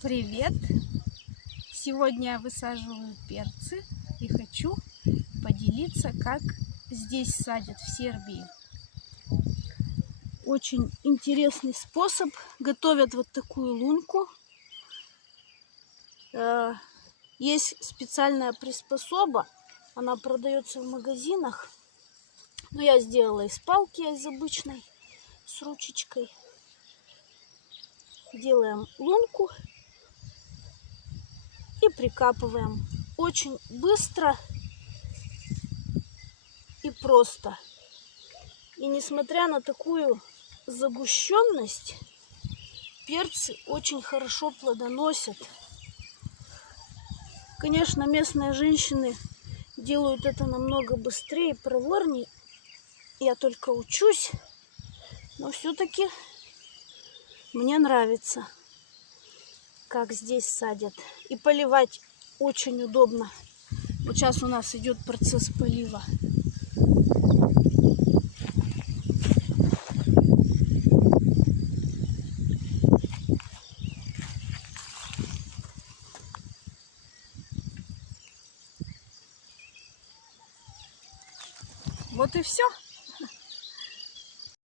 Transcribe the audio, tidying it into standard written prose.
Привет! Сегодня я высаживаю перцы и хочу поделиться, как здесь садят в Сербии. Очень интересный способ. Готовят вот такую лунку. Есть специальная приспособа, она продается в магазинах. Но я сделала из палки, из обычной, с ручечкой. Делаем лунку и прикапываем. Очень быстро и просто. И несмотря на такую загущенность, перцы очень хорошо плодоносят. Конечно, местные женщины делают это намного быстрее и проворнее. Я только учусь, но все-таки мне нравится, как здесь садят. И поливать очень удобно. Вот сейчас у нас идет процесс полива. Вот и все.